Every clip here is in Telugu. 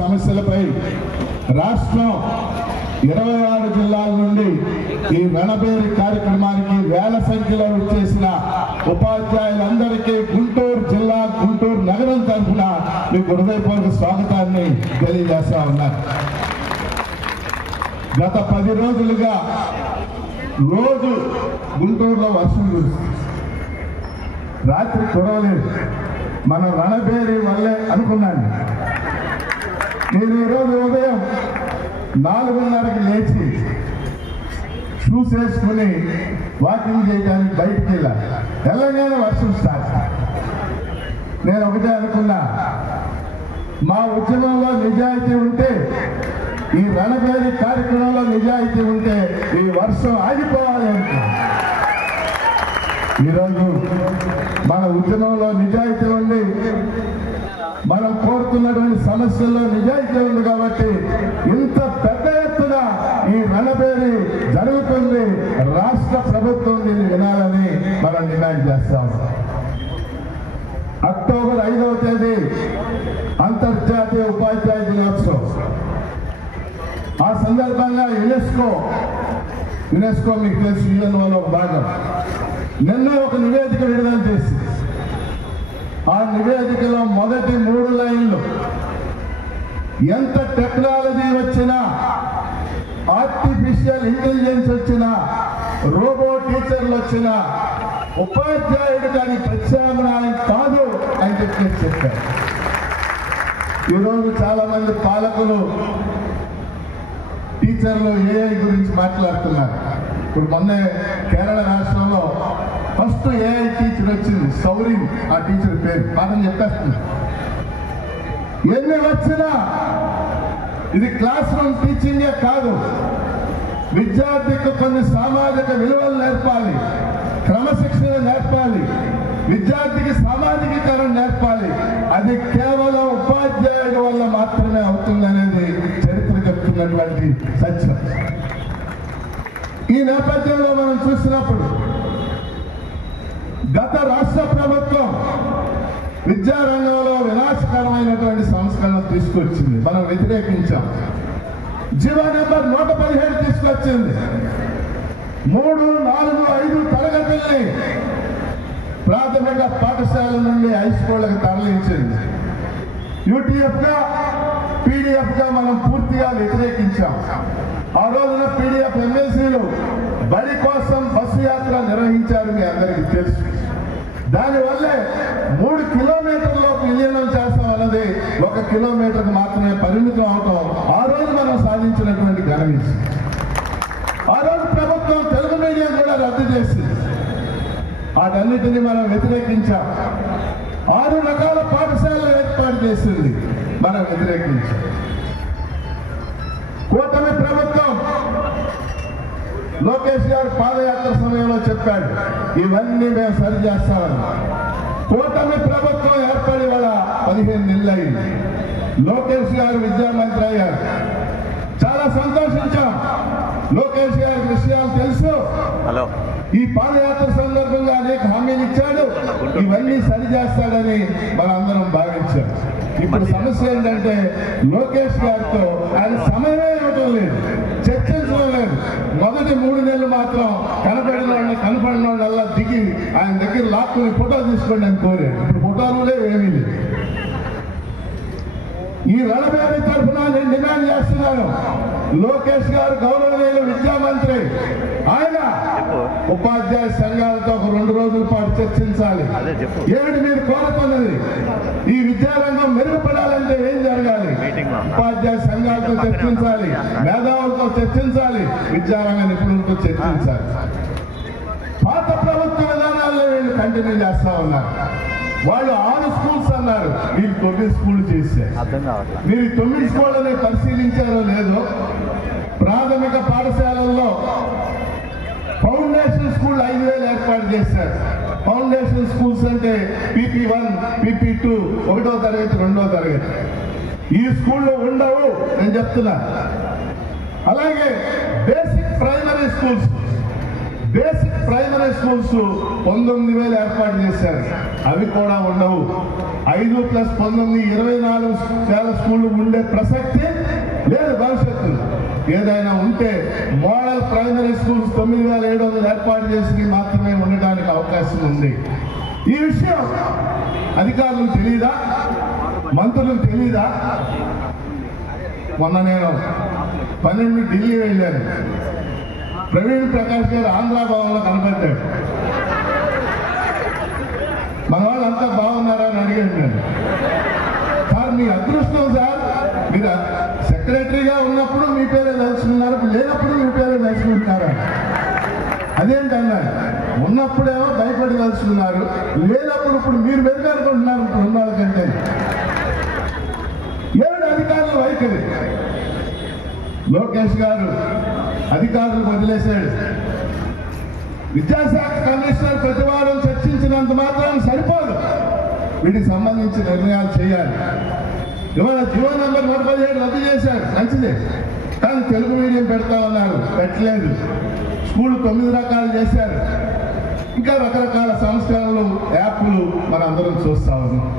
సమస్యలపై రాష్ట్రం 26 జిల్లాల నుండి ఈ రణబేరి కార్యక్రమానికి వేల సంఖ్యలో వచ్చేసిన ఉపాధ్యాయులందరికీ గుంటూరు జిల్లా గుంటూరు నగరం తరఫున మీకు హృదయపూర్వక స్వాగతాన్ని తెలియజేస్తా ఉన్నారు. గత 10 రోజులుగా రోజు గుంటూరులో వర్షం కురుస్తుంది. రాత్రి కురవలేదు. మనం రణబేరి వల్లే అనుకున్నాను. నేను ఈరోజు ఉదయం 4:30కి లేచి షూస్ వేసుకుని వాకింగ్ చేయడానికి బయటికి వెళ్ళాను. తెలంగాణ వర్షం స్టార్ట్. నేను ఒకటే అనుకున్నా, మా ఉద్యమంలో నిజాయితీ ఉంటే, ఈ రణబేరి కార్యక్రమంలో నిజాయితీ ఉంటే ఈ వర్షం ఆగిపోవాలి అనుకున్నా. ఈరోజు మన ఉద్యమంలో నిజాయితీ ఉండి మనం కోరుతున్నటువంటి సమస్యల్లో నిజాయితీ ఉంది కాబట్టి ఇంత పెద్ద ఎత్తున ఈ రణబేరి జరుగుతుంది. రాష్ట్ర ప్రభుత్వం దీన్ని వినాలని మనం డిమాండ్ చేస్తాం. అక్టోబర్ 5వ తేదీ అంతర్జాతీయ ఉపాధ్యాయ దినోత్సవం. ఆ సందర్భంగా యునెస్కో మీకు తెలుసు, యుఎన్ఓలో భాగం నిన్న ఒక నివేదిక విడుదల చేసింది. ఆ నివేదికలో మొదటి 3 లైన్లు, ఎంత టెక్నాలజీ వచ్చినా, ఆర్టిఫిషియల్ ఇంటెలిజెన్స్ వచ్చినా, రోబో టీచర్లు వచ్చినా ఉపాధ్యాయుడు దాని ప్రత్యామ్నాయం కాదు అని చెప్పారు. ఈరోజు చాలా మంది పాలకులు టీచర్లు ఏఐ గురించి మాట్లాడుతున్నారు. ఇప్పుడు మొన్నే కేరళ రాష్ట్రంలో ఫస్ట్ ఏఐ టీచర్ వచ్చింది, సౌరిన్ ఆ టీచర్ పేరు. పాఠం చెప్పేస్తుంది. ఎన్ని వచ్చినా ఇది క్లాస్ రూమ్ టీచింగే కాదు. విద్యార్థికి కొన్ని సామాజిక విలువలు నేర్పాలి, క్రమశిక్షణ నేర్పాలి, విద్యార్థికి సామాజికీకరణ నేర్పాలి. అది కేవలం ఉపాధ్యాయుడి వల్ల మాత్రమే అవుతుందనేది చరిత్ర చెప్తున్నటువంటి సత్యం. ఈ నేపథ్యంలో మనం చూసినప్పుడు గత రాష్ట్ర ప్రభుత్వం విద్యారంగంలో వినాశకరమైనటువంటి సంస్కరణ తీసుకొచ్చింది. మనం వ్యతిరేకించాం. జీవో నెంబర్ 117 తీసుకొచ్చింది. 3, 4, 5 తరగతుల్ని ప్రాథమిక పాఠశాల నుండి హై స్కూళ్ళకి తరలించింది. యూటీఎఫ్ గా పీడీఎఫ్ గా మనం పూర్తిగా వ్యతిరేకించాం. ఆ రోజున పీడీఎఫ్ ఎమ్మెల్సీలు బడి కోసం బస్సు యాత్ర నిర్వహించారు, మీ అందరికీ తెలుసు. దానివల్లే 3 కిలోమీటర్లకు విలీనం చేస్తాం అన్నది 1 కిలోమీటర్కి మాత్రమే పరిమితం అవటం ఆ రోజు మనం సాధించినటువంటి ఘన విషయం. ఆ రోజు ప్రభుత్వం తెలుగు మీడియం కూడా రద్దు చేసింది. వాటన్నిటినీ మనం వ్యతిరేకించాం. 6 రకాల పాఠశాలలు ఏర్పాటు చేసింది, మనం వ్యతిరేకించాం. కూటమి ప్రభుత్వం లోకేష్ గారు పాదయాత్ర సమయంలో చెప్పాడు, ఇవన్నీ మేము సరి చేస్తామని. కూటమి ప్రభుత్వం ఏర్పడి వల్ల 15 నెలలు అయింది. లోకేష్ గారు విద్యామంత్రి అయ్యారు. చాలా సంతోషించాం. లోకేష్ గారికి విషయాలు తెలుసు. ఈ పాదయాత్ర సందర్భంగా అనేక హామీలు ఇచ్చాడు. ఇవన్నీ సరి చేస్తాడని మనందరం భావించాం. ఇప్పుడు సమస్య ఏంటంటే లోకేష్ గారితో ఆయన సమయమే ఇవ్వడం లేదు, చర్చించడం లేదు. మొదటి 3 నెలలు మాత్రం కనపడిన వాళ్ళ దిగి ఆయన దగ్గర లాక్కుని ఫోటో తీసుకోండి అని కోరాడు. ఇప్పుడు ఫోటోలు లేవు, ఏమీ లేదు. ఈ రణబేరి తరఫున నేను డిమాండ్ చేస్తున్నాను, లోకేష్ గారు గౌరవనీయులు విద్యామంత్రి, ఆయన ఉపాధ్యాయ సంఘాలతో ఒక 2 రోజుల పాటు చర్చించాలి. ఏమిటి మీరు కోరుతున్నది? ఈ విద్యారంగం మెరుగుపడాలంటే ఏం జరగాలి? ఉపాధ్యాయ సంఘాలతో చర్చించాలి, మేధావులతో చర్చించాలి, విద్యారంగ నిపుణులతో చర్చించాలి. పాత ప్రభుత్వ విధానాల్లో వీళ్ళు కంటిన్యూ చేస్తా ఉన్నారు. వాళ్ళు 6 స్కూల్స్ అన్నారు, వీళ్ళు 9 స్కూళ్ళు చేశారు. మీరు 9 స్కూళ్ళని పరిశీలించారో లేదో. ప్రాథమిక పాఠశాలల్లో ఫౌండేషన్ స్కూల్ 5,000 ఏర్పాటు చేశారు. ఫౌండేషన్ స్కూల్స్ అంటే PP1, PP2, 1వ తరగతి 2వ తరగతి. ఈ స్కూల్లో ఉండవు, నేను చెప్తున్నా. అలాగే basic primary schools, basic primary schools 19,000 ఏర్పాటు చేశారు. అవి కూడా ఉండవు. 5+19 24,000 స్కూళ్ళు ఉండే ప్రసక్తి లేదు భవిష్యత్తులో. ఏదైనా ఉంటే మోడల్ ప్రైమరీ స్కూల్స్ 9,700 ఏర్పాటు చేసి మాత్రమే ఉండడానికి అవకాశం ఉంది. ఈ విషయం అధికారులకు తెలీదా? మంత్రులకు తెలీదా? మొన్న నేను 12 ఢిల్లీ వెళ్ళాను. ప్రవీణ్ ప్రకాష్ గారు ఆంధ్ర భవన్లో కనపడ్డాడు. మన వాళ్ళు అంతా బాగున్నారా అని అడిగాను నేను. సార్ మీ అదృష్టం సార్, మీరు సెక్రటరీగా ఉన్నప్పుడు మీ పేరే తెలుసుకున్నారు, లేనప్పుడు మీ పేరే తెలుసుకుంటున్నారా? అదేంటన్నా, ఉన్నప్పుడేమో భయపడి తెలుసుకున్నారు, లేనప్పుడు ఇప్పుడు మీరు మెరుగనుకుంటున్నారు. ఇప్పుడు ఉన్న వాళ్ళకంటే ఏడు అధికారుల వైఖరి. లోకేష్ గారు అధికారులు వదిలేశాడు. విద్యాశాఖ కమిషనర్ ప్రతి వారం చర్చించినంత మాత్రం సరిపోదు, వీటికి సంబంధించి నిర్ణయాలు చేయాలి. ఇవాళ జీవో నంబర్ 117 రద్దు చేశారు, మంచిదే. కానీ తెలుగు మీడియం పెడతామన్నారు, పెట్టలేదు. స్కూల్ 9 రకాలు చేశారు. ఇంకా రకరకాల సంస్కరణలు, యాప్లు మనందరం చూస్తా ఉన్నాం.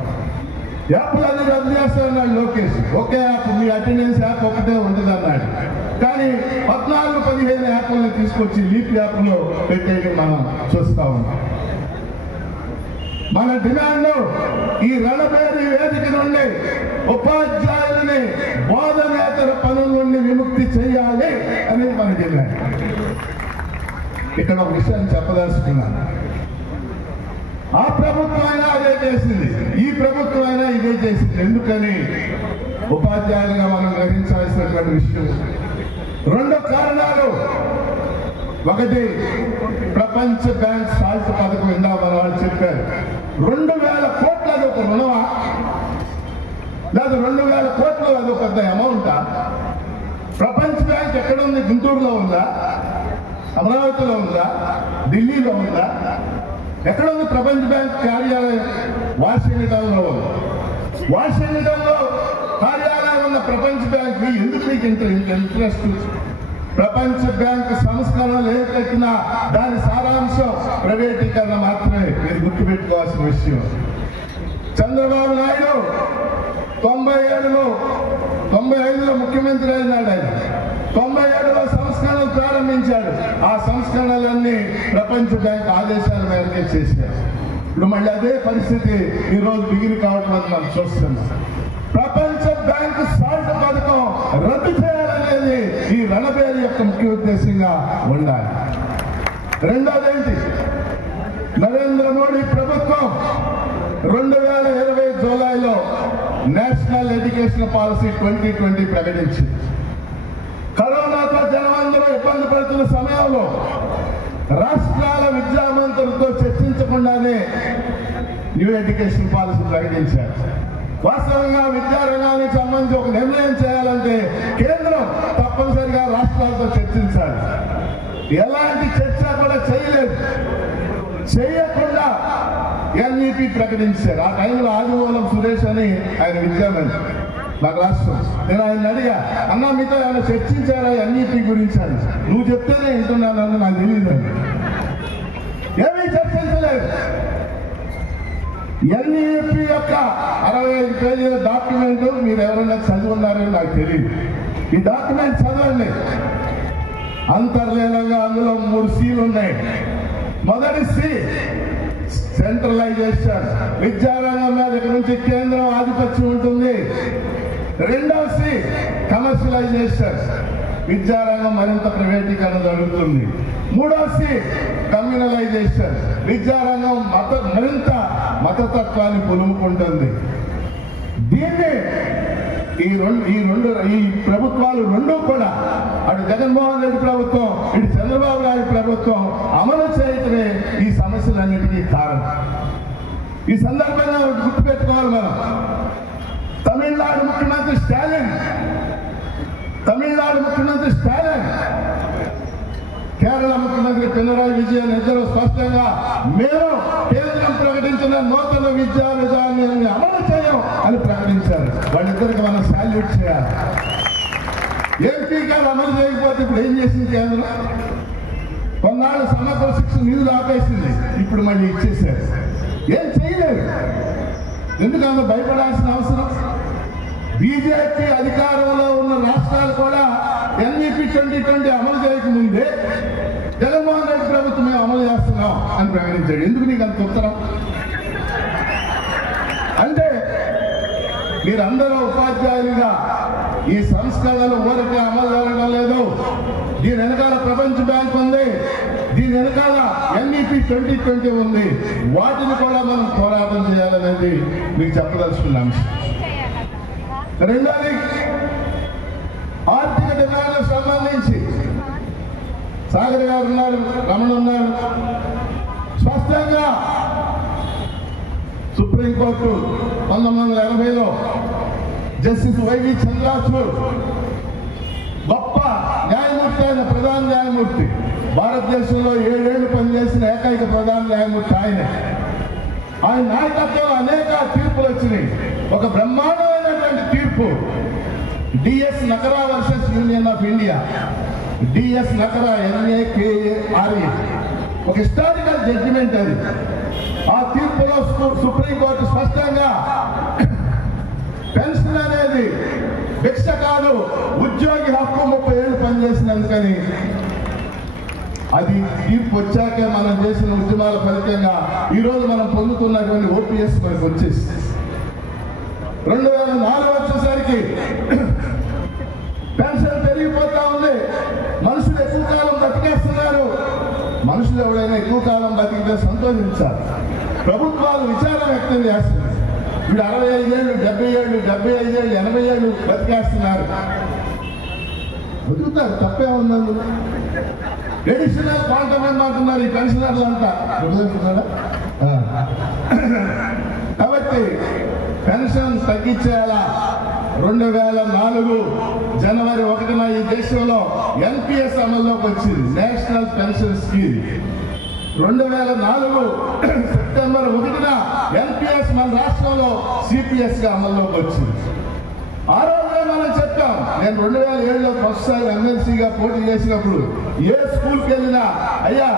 యాప్లు అన్ని రద్దు చేస్తామన్నాడు లోకేష్. ఒకే యాప్, మీ అటెండెన్స్ యాప్ ఒకటే ఉండదు అన్నాడు. కానీ 14-15 యాప్లను తీసుకొచ్చి లీప్ యాప్లో పెట్టేది మనం చూస్తా ఉన్నాం. మన డిమాండ్ ఈ రణబేరి వేదిక నుండి ఉపాధ్యాయులని బోధనేతర పనుల నుండి విముక్తి చేయాలి అనేది మన డిమాండ్. ఇక్కడ ఒక విషయాన్ని చెప్పదలుచుకున్నాను. ఆ ప్రభుత్వం అయినా అదే చేసింది, ఈ ప్రభుత్వం అయినా ఇదే చేసింది. ఎందుకని ఉపాధ్యాయులుగా మనం గ్రహించాల్సినటువంటి విషయం 2 కారణాలు. ఒకటి, ప్రపంచ బ్యాంక్ సాల్ట్ పథకం ఇందా మన వాళ్ళు చెప్పారు. 2,000 కోట్లు అది ఒక రుణమా? లేదా 2,000 కోట్లు అది ఒక పెద్ద అమౌంటా? ప్రపంచ బ్యాంక్ ఎక్కడ ఉంది? గుంటూరులో ఉందా? అమరావతిలో ఉందా? ఢిల్లీలో ఉందా? ఎక్కడ ఉంది ప్రపంచ బ్యాంక్ కార్యాలయం? వాషింగ్టన్లో ఉంది. వాషింగ్టన్లో కార్యాలయం ఉన్న ప్రపంచ బ్యాంక్ ఎందుకు మీకు ఇంట్రెస్ట్? ప్రపంచ బ్యాంక్ సంస్కరణలు ఏ పెట్టినా దాని సారాంశం ప్రైవేటీకరణ మాత్రమే. మీరు గుర్తుపెట్టుకోవాల్సిన విషయం. చంద్రబాబు నాయుడు 95లో ముఖ్యమంత్రి అయినాడు. ఆయన 97లో సంస్కరణలు ప్రారంభించాడు. ఆ సంస్కరణలన్నీ ప్రపంచ బ్యాంక్ ఆదేశాల మేరకే చేశారు. ఇప్పుడు మళ్ళీ అదే పరిస్థితి ఈరోజు బిగిరి కావడం అని మనం చూస్తున్నాం. ప్రపంచ బ్యాంకు సాల్ట్ పథకం రద్దు చేయాలనేది ఈ రణబేరి యొక్క ముఖ్య ఉద్దేశంగా ఉండాలి. రెండోదేంటి, నరేంద్ర మోడీ ప్రభుత్వం 2020 జూలైలో నేషనల్ ఎడ్యుకేషన్ పాలసీ 2020 ప్రకటించింది. కరోనాతో జనమందరూ ఇబ్బంది పడుతున్న సమయంలో రాష్ట్రాల విద్యామంత్రులతో చర్చించకుండానే న్యూ ఎడ్యుకేషన్ పాలసీ ప్రకటించారు. వాస్తవంగా విద్యారంగానికి సంబంధించి ఒక నిర్ణయం చేయాలంటే కేంద్రం తప్పనిసరిగా రాష్ట్రాలతో చర్చించాలి. ఎలాంటి చర్చ కూడా చేయలేదు. చేయకుండా ఎన్ఈపీ ప్రకటించారు. ఆ టైంలో ఆదిమూలం సురేష్ అని ఆయన విద్యామంత్రి, మా రాష్ట్రం. నేను ఆయన అడిగా, అన్నా మీతో ఏమైనా చర్చించారా ఎన్ఈపీ గురించి అని. నువ్వు చెప్తేనే వింటున్నానని నాకు తెలియదు. ఏమీ చర్చించలేదు. ఎన్ఈపీ యొక్క 65 పేజీల డాక్యుమెంట్ మీరు ఎవరైనా చదివి ఉన్నారని నాకు తెలియదు. ఈ డాక్యుమెంట్ చదవండి. అంతర్లీనంగా అందులో 3 Cలు ఉన్నాయి. మొదటి C, సెంట్రలైజేషన్. విద్యారంగం మీద ఇక్కడ నుంచి కేంద్రం ఆధిపత్యం ఉంటుంది. రెండవ C, కమర్షియలైజేషన్. విద్యారంగం మరింత ప్రైవేటీకరణ జరుగుతుంది. మూడవ C, కమ్యూనలైజేషన్. విద్యారంగం మరింత మతతత్వాన్ని పులుముకుంటుంది. దీన్ని ఈ ప్రభుత్వాలు రెండూ కూడా, అటు జగన్మోహన్ రెడ్డి ప్రభుత్వం, ఇటు చంద్రబాబు నాయుడు ప్రభుత్వం అమలు చేయటమే ఈ సమస్యలన్నిటికీ కారణం. ఈ సందర్భంగా గుర్తుపెట్టుకోవాలి మనం. తమిళనాడు ముఖ్యమంత్రి స్టాలిన్, కేరళ ముఖ్యమంత్రి పినరాయి విజయన్ ఇద్దరు స్పష్టంగా మేము కేంద్రం ప్రకటించిన నూతన విద్యా విధానాన్ని అమలు చేయం అని ప్రకటించారు. వాళ్ళిద్దరికి మనం సాల్యూట్ చేయాలి. ఎంపీ గారు అమలు చేయకపోతే ఇప్పుడు ఏం చేసింది కేంద్రం? కొన్నాళ్ళు సమగ్ర శిక్ష నిధులు ఆపేసింది, ఇప్పుడు మళ్ళీ ఇచ్చేశారు. ఏం చేయలేదు. ఎందుకంటే భయపడాల్సిన అవసరం? బీజేపీ అధికారంలో ఉన్న రాష్ట్రాలు కూడా NEP 2020 అమలు చేయకముందే జగన్మోహన్ రెడ్డి ప్రభుత్వం మేము అమలు చేస్తున్నాం అని ప్రకటించాడు. ఎందుకు నీకు అంత ఉత్తరం? అంటే మీరందరూ ఉపాధ్యాయులుగా ఈ సంస్కరణలు ఊరికే అమలు జరగడం లేదు. దీని వెనకాల ప్రపంచ బ్యాంక్ ఉంది, దీని వెనకాల NEP 2020 ఉంది. వాటిని కూడా మనం పోరాటం చేయాలనేది మీకు చెప్పదలుచుకున్నాం. రెండోది, ఆర్థిక డిమాండ్లకు సంబంధించి సాగర్ గారు ఉన్నారు, రమణ ఉన్నారు. స్పష్టంగా సుప్రీంకోర్టు 1980లో జస్టిస్ వైవి చంద్రాచూడ్ గొప్ప న్యాయమూర్తి, ఆయన ప్రధాన న్యాయమూర్తి, భారతదేశంలో 7 ఏళ్లు పనిచేసిన ఏకైక ప్రధాన న్యాయమూర్తి ఆయనే. ఆయన నాయకత్వంలో అనేక తీర్పులు వచ్చినాయి. ఒక బ్రహ్మాండమైనటువంటి తీర్పు DS Nakara versus union of India, DS Nakara NAKARA, ఒక హిస్టారికల్ జడ్జిమెంట్ అది. ఆ తీర్పులో సుప్రీంకోర్టు స్పష్టంగా పెన్షన్ అనేది భిక్ష కాదు, ఉద్యోగి హక్కు, 30 ఏళ్ళు పనిచేసినందుకని. అది తీర్పు వచ్చాకే మనం చేసిన ఉద్యమాల ఫలితంగా ఈరోజు మనం పొందుతున్నటువంటి OPS మనకు వచ్చేసి 2004 వచ్చేసరికి పెన్షన్ పెరిగిపోతా ఉంది. మనుషులు ఎక్కువ కాలం బతికేస్తున్నారు. మనుషులు ఎవరైనా ఎక్కువ కాలం బతికితే సంతోషించాలి. ప్రభుత్వాలు విచారం వ్యక్తం చేస్తుంది. వీడు 65 ఏళ్ళు, 70 ఏళ్ళు, 75 ఏళ్ళు, 80 ఏళ్ళు బతికేస్తున్నారు. బతుకుతారు, తప్పే ఉందండి. ట్రెడిషనల్ క్వాంటమ్ అంటున్నారు ఈ పెన్షనర్లు అంతా. కాబట్టి పెన్షన్ తగ్గించేలా 2004 జనవరి 1న ఈ దేశంలో NPS అమల్లోకి వచ్చింది, నేషనల్ పెన్షన్ స్కీమ్. 2004 సెప్టెంబర్ 1న NPS మన రాష్ట్రంలో CPS గా అమల్లోకి వచ్చింది. ఆ రోజున మనం చెప్పాం, నేను 2007లో ఫస్ట్ సారి MLCగా పోటీ చేసినప్పుడు ఏ స్కూల్కి వెళ్ళినా, అయ్యా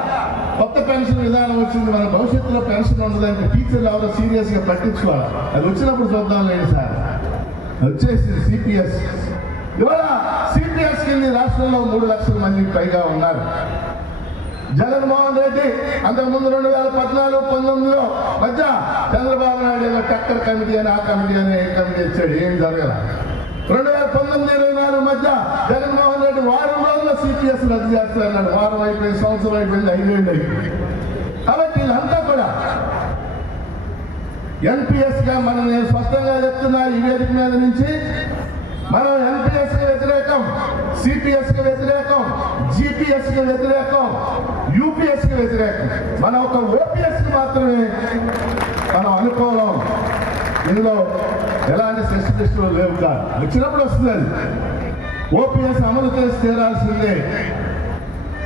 కొత్త పెన్షన్ విధానం వచ్చింది, మన భవిష్యత్తులో పెన్షన్ ఉండదంటే టీచర్లు ఎవరో సీరియస్గా పట్టించుకోవాలి. అది వచ్చినప్పుడు చూద్దాం లేదు సార్, వచ్చేసింది CPS. ఇవాళ CPS కింద రాష్ట్రంలో 3 లక్షల మందికి పైగా ఉన్నారు. జగన్మోహన్ రెడ్డి అంతకుముందు 2014-19లో మధ్య చంద్రబాబు నాయుడు ఏదో టక్కర్ కమిటీ అని, ఆ కమిటీ అని, ఏ కమిటీ ఇచ్చాడు, ఏం జరగల. 2019-24 మధ్య జగన్మోహన్ రెడ్డి వారం రోజుల్లో CPS రద్దు చేస్తారన్నాడు. వారం అయిపోయింది, సంవత్సరం అయిపోయింది, 5 ఏళ్ళు అయిపోయింది. కాబట్టి వీళ్ళంతా కూడా NPS గా మనం, నేను స్పష్టంగా చెప్తున్నా ఈ వేదిక మీద నుంచి, మనం NPS కి వ్యతిరేకం, CPS కి వ్యతిరేకం, GPS కి వ్యతిరేకం, UPS కి వ్యతిరేకం. మనం ఒక OPS కి మాత్రమే మనం అనుకోవడం. ఇందులో ఎలాంటి శిష్టులు లేవు. వచ్చినప్పుడు వస్తుంది. OPS అమలు చేసి తీరాల్సిందే.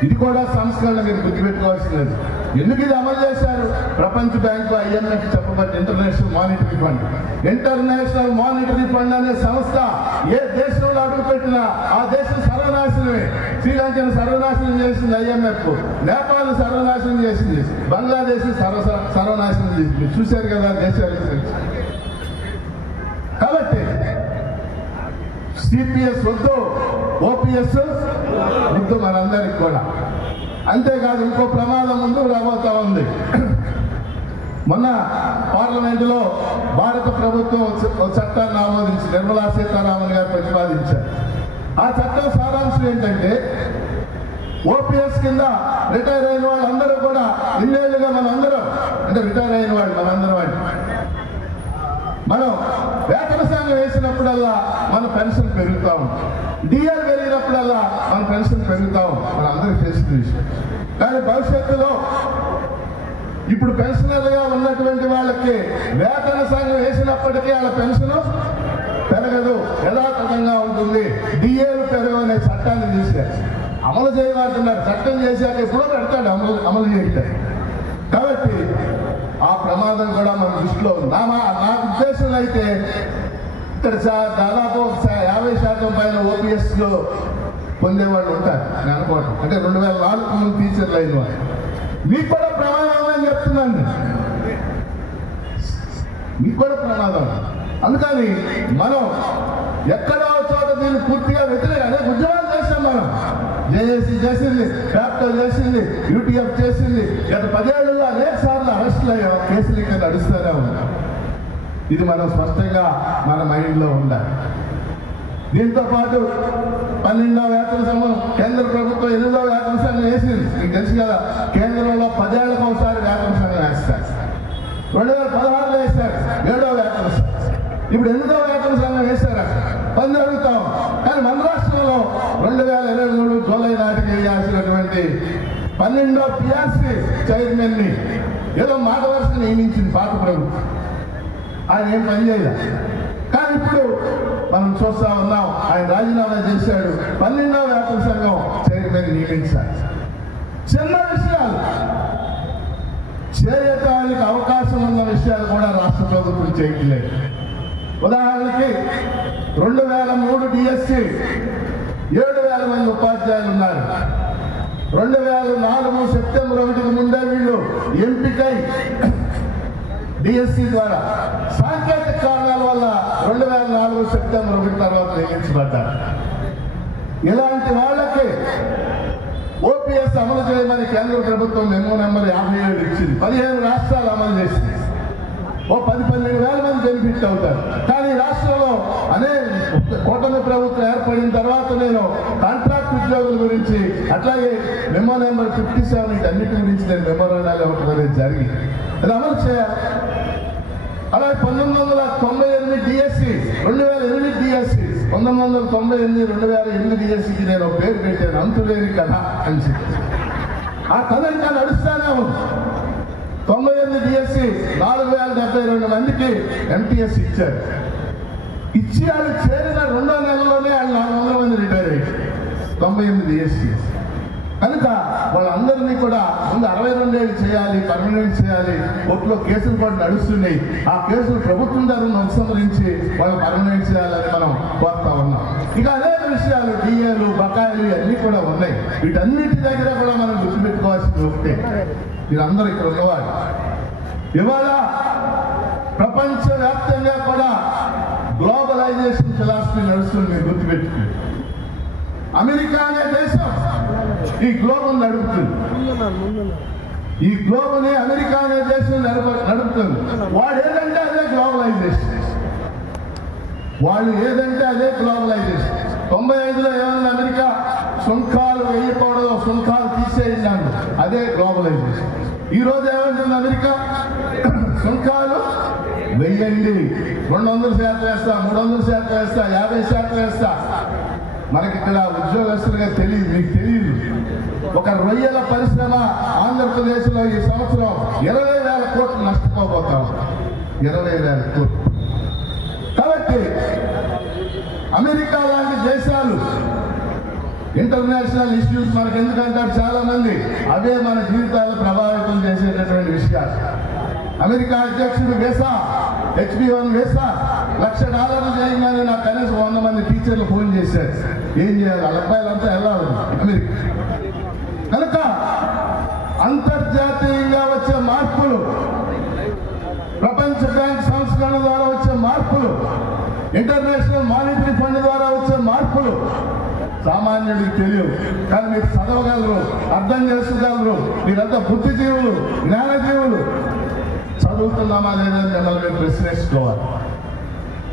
ఇది కూడా సంస్కరణ మీరు గుర్తుపెట్టుకోవాల్సింది. ఎందుకు ఇది అమలు చేశారు? ప్రపంచ బ్యాంకు, IMF చెప్పబట్టి international monetary fund. International monetary fund అనే సంస్థ ఏ దేశంలో అడుగుపెట్టినా ఆ దేశం సర్వనాశనమే. శ్రీలంకను సర్వనాశనం చేసింది IMF, నేపాల్ సర్వనాశనం చేసింది, బంగ్లాదేశ్ సర్వనాశనం చేసింది. చూశారు కదా దేశాలు. కాబట్టి CPS వద్దు, OPS వద్దు మనందరికి కూడా. అంతేకాదు ఇంకో ప్రమాదం ముందు రాబోతా ఉంది. మొన్న పార్లమెంటులో భారత ప్రభుత్వం చట్టాన్ని ఆమోదించి నిర్మలా సీతారామన్ గారు ప్రతిపాదించారు. ఆ చట్టం సారాంశం ఏంటంటే, OPS కింద రిటైర్ అయిన వాళ్ళందరూ కూడా ఇన్నేళ్లుగా మనందరం, అంటే రిటైర్ అయిన వాళ్ళు మనందరం వాళ్ళు, మనం వేతన సంఘం వేసినప్పుడల్లా మన పెన్షన్ పెరుగుతూ ఉంటుంది. DL పెరిగినప్పుడల్లా మన పెన్షన్ పెరుగుతూ ఉంటుంది. మన అందరికీ తెలిసిన విషయం. కానీ భవిష్యత్తులో ఇప్పుడు పెన్షనర్లుగా ఉన్నటువంటి వాళ్ళకి వేతన సంఘం వేసినప్పటికీ వాళ్ళ పెన్షన్ పెరగదు, యథాతథంగా ఉంటుంది. DL పెరగనే చట్టాన్ని చేశారు, అమలు చేయమంటున్నారు. చట్టం చేశాక ఎప్పుడో పెడతాడు, అమలు చేయట్లేదు. కాబట్టి ఆ ప్రమాదం కూడా మన దృష్టిలో ఉంది. నా ఉద్దేశంలో అయితే ఇక్కడ దాదాపు 50% పైన OPSలో పొందేవాళ్ళు ఉంటారు నేను అనుకోవటం. అంటే 2004 ముందు టీచర్లు అయిన వాళ్ళు మీకు కూడా ప్రమాదం ఉందని చెప్తున్నాను. మీకు కూడా ప్రమాదం. అందుకని మనం ఎక్కడో చోట దీన్ని పూర్తిగా వ్యతిరేక అదే ఉద్యమాలు చేసాం. మనం జేఏసీ చేసింది, క్యాపిటల్ చేసింది, యూటీఎఫ్ చేసింది. గత 10 ఏళ్ళుగా అనేక సార్లు అరెస్టులు అయ్యాం, కేసులు ఇక్కడ నడుస్తూనే ఉన్నాం. ఇది మనం స్పష్టంగా మన మైండ్లో ఉండాలి. దీంతో పాటు 12వ వేతన సంఘం కేంద్ర ప్రభుత్వం 8వ వేతన సంఘం వేసింది. మీకు తెలుసు కదా, కేంద్రంలో 10 ఏళ్ళకు ఒకసారి వేతన సంఘం వేస్తారు. 2016లో వేశారు 7వ వేతన సంఘం. ఇప్పుడు 8వ వేతన సంఘం వేశారు. పని అడుగుతాం. కానీ మన రాష్ట్రంలో 2023 జూలై నాటికి వేయాల్సినటువంటి 12వ పిఆర్సీ చైర్మన్ ని ఏదో మాట వరుస నియమించింది పాత ప్రభుత్వం. ఆయన ఏం పని చేయలేదు. కానీ ఇప్పుడు మనం చూస్తా ఉన్నాం, ఆయన రాజీనామా చేశాడు. 12వ వేతన సంఘం చైర్మన్ నియమించారు. చిన్న విషయాలు చేయటానికి అవకాశం ఉన్న విషయాలు కూడా రాష్ట్ర ప్రభుత్వం చేయట్లేదు. ఉదాహరణకి 2003 డిఎస్సి 7,000 మంది ఉపాధ్యాయులు ఉన్నారు. 2004 సెప్టెంబర్ 1కి ముందే వీళ్ళు ఎంపికై డిఎస్సి ద్వారా సాంకేతిక కారణాల వల్ల 2004 సెప్టెంబర్ 1 తర్వాత నియమించబడ్డారు. ఇలాంటి వాళ్ళకి ఓపీఎస్ అమలు చేయమని కేంద్ర ప్రభుత్వం మెమో నెంబర్ 57 ఇచ్చింది. 15 రాష్ట్రాలు అమలు చేసింది. 10-12 వేల మంది బెనిఫిట్ అవుతారు. కానీ రాష్ట్రంలో కూటమి ప్రభుత్వం ఏర్పడిన తర్వాత నేను కాంట్రాక్ట్ ఉద్యోగుల గురించి అట్లాగే మెమో నెంబర్ 57 అన్నిటి గురించి నేను మెమోరాండాలు ఇవ్వడం అనేది జరిగింది. అది అమలు చేయాలి. అలాగే 1998 డిఎస్సి 2008 డిఎస్సి 1998 2008 డిఎస్సికి నేను పేరు పెట్టాను, అంతులేని కథ అని చెప్పి. ఆ కథ ఇంకా నడుస్తానే ఉంది. 98 డిఎస్సి 4,072 మందికి ఎంటీఎస్ ఇచ్చారు. ఇచ్చి వాళ్ళు చేరిన 2వ నెలలోనే వాళ్ళు 400 మంది రిటైర్ అయ్యారు. 98 డిఎస్సి కనుక వాళ్ళందరినీ కూడా ముందు 62 ఏళ్ళు చేయాలి, పర్మనెంట్ చేయాలి. కోర్టులో కేసులు కూడా నడుస్తున్నాయి. ఆ కేసులు ప్రభుత్వం తరఫున ఉపసంహరించి వాళ్ళు పర్మనెంట్ చేయాలని మనం కోరుతా ఉన్నాం. ఇక అనేక విషయాలు డిఏలు, బకాయిలు అన్నీ కూడా ఉన్నాయి. వీటన్నిటి దగ్గర కూడా మనం గుర్తుపెట్టుకోవాల్సింది ఒకటే, మీరందరూ ఇక్కడ ఉన్నవారు. ఇవాళ ప్రపంచవ్యాప్తంగా కూడా గ్లోబలైజేషన్ ఫిలాసఫీ నడుస్తుంది. మీరు గుర్తుపెట్టుకుంది. అమెరికా అనే దేశం ఈ గ్లోబల్ నడుపుతుంది. ఈ గ్లోబల్ అమెరికా అనే దేశం నడుపుతుంది. వాడు ఏదంటే అదే గ్లోబలైజేషన్. వాళ్ళు ఏదంటే అదే గ్లోబలైజేషన్. 95లో ఏమన్నా అమెరికా సుంకాలు వేయకూడదు, సుంకాలు తీసేయిందాను, అదే గ్లోబలైజేషన్. ఈ రోజు ఏమంటుంది అమెరికా? సుంకాలు వెయ్యండి, 200% వేస్తా, 300% వేస్తా, 50% వేస్తా. మనకి ఇక్కడ ఉద్యోగస్తులుగా తెలియదు, మీకు తెలియదు. ఒక రొయ్యల పరిశ్రమ ఆంధ్రప్రదేశ్లో ఈ సంవత్సరం 20,000 కోట్లు నష్టపోతాం. 20,000 కోట్లు. కాబట్టి అమెరికా లాంటి దేశాలు ఇంటర్నేషనల్ ఇష్యూస్ మనకు ఎందుకంటారు చాలా మంది, అవే మన జీవితాలు ప్రభావితం చేసేటటువంటి విషయాలు. అమెరికా అధ్యక్షుడు వీసా, H-1B వీసా $1,00,000 చేయగానే నాకు కనీసం 100 మంది టీచర్లు ఫోన్ చేశారు. ఏం చేయాలి? వాళ్ళ అబ్బాయిలంతా వెళ్ళాలి అమెరికా. కనుక అంతర్జాతీయంగా వచ్చే మార్పులు, ప్రపంచ బ్యాంక్ సంస్కరణ ద్వారా వచ్చే మార్పులు, ఇంటర్నేషనల్ మానిటరీ ఫండ్ ద్వారా వచ్చే మార్పులు సామాన్యుడికి తెలియవు. కానీ మీరు చదవగలరు, అర్థం చేసుకోగలరు. మీరంతా బుద్ధిజీవులు, జ్ఞానజీవులు. చదువుతున్నామా లేదని మిమ్మల్ని మేము ప్రశ్నించుకోవాలి.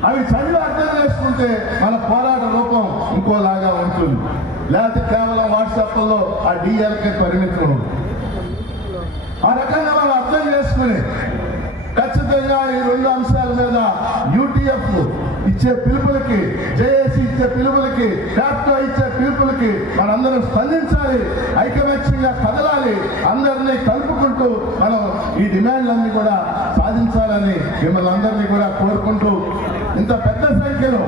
అవి చదివి అర్థం చేసుకుంటే మన పోరాట రూపం ఇంకోలాగా ఉంటుంది. లేకపోతే కేవలం వాట్సాప్లో ఆ డిఎల్కే పరిమితం. ఆ రకంగా మనం అర్థం చేసుకుని ఖచ్చితంగా ఈ 2 అంశాల మీద యూటీఎఫ్ ఇచ్చే పిలుపులకి, జేఏసీ ఇచ్చే పిలుపులకి, క్యాపిటల్ ఇచ్చే పిలుపులకి మనందరం స్పందించాలి, ఐకమత్యంగా కదలాలి. అందరినీ కలుపుకుంటూ మనం ఈ డిమాండ్లన్నీ కూడా సాధించాలని మిమ్మల్ని అందరినీ కూడా కోరుకుంటూ, ఇంత పెద్ద సంఖ్యలో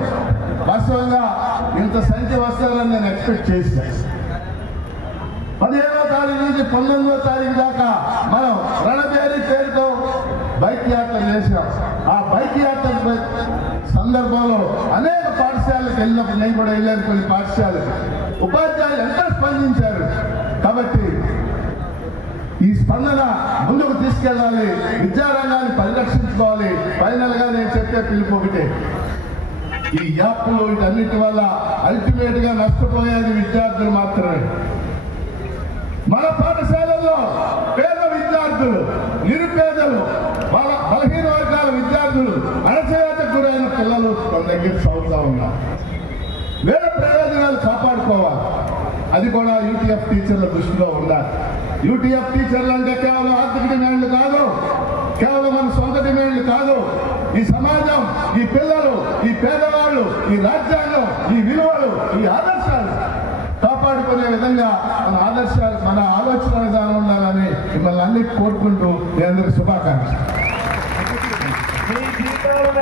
వాస్తవంగా ఇంత సంఖ్య వస్తారని నేను ఎక్స్పెక్ట్ చేశాను. 15వ తారీఖు నుంచి 19వ తారీఖు దాకా మనం రణబేరీ పేరుతో బైక్ యాత్ర చేశాం. ఆ బైక్ యాత్ర సందర్భంలో అనేక పాఠశాలకు వెళ్ళినప్పుడు నేను కూడా వెళ్ళాను కొన్ని పాఠశాలకు. ఉపాధ్యాయులు ఎంతో స్పందించారు. కాబట్టి ఈ స్పందన ముందుకు తీసుకెళ్ళాలి, విద్యారంగాన్ని పరిరక్షించుకోవాలి. ఫైనల్ గా నేను చెప్పే పిలుపు ఒకటే, ఈ యాప్లు వీటన్నిటి వల్ల అల్టిమేట్ గా నష్టపోయేది విద్యార్థులు మాత్రమే. మన పాఠశాలల్లో పేద విద్యార్థులు, నిరుపేదలు, వాళ్ళ బలహీన వర్గాల విద్యార్థులు, అణచివేతకు గురైన పిల్లలు మన దగ్గర చదువుతా ఉన్నారు. వేరే ప్రయోజనాలు కాపాడుకోవాలి. అది కూడా యూటీఎఫ్ టీచర్ల దృష్టిలో ఉండాలి. యూటీఎఫ్ టీచర్లు అంటే కేవలం ఆర్థిక డిమాండ్లు కాదు, కేవలం మన సొంత డిమాండ్లు కాదు. ఈ సమాజం, ఈ పిల్లలు, ఈ పేదవాళ్ళు, ఈ రాజ్యాంగం, ఈ విలువలు, ఈ ఆదర్శాలు కాపాడుకునే విధంగా మన ఆలోచన విధానం ఉండాలని మిమ్మల్ని అన్ని కోరుకుంటూ మీ అందరికి శుభాకాంక్షలు.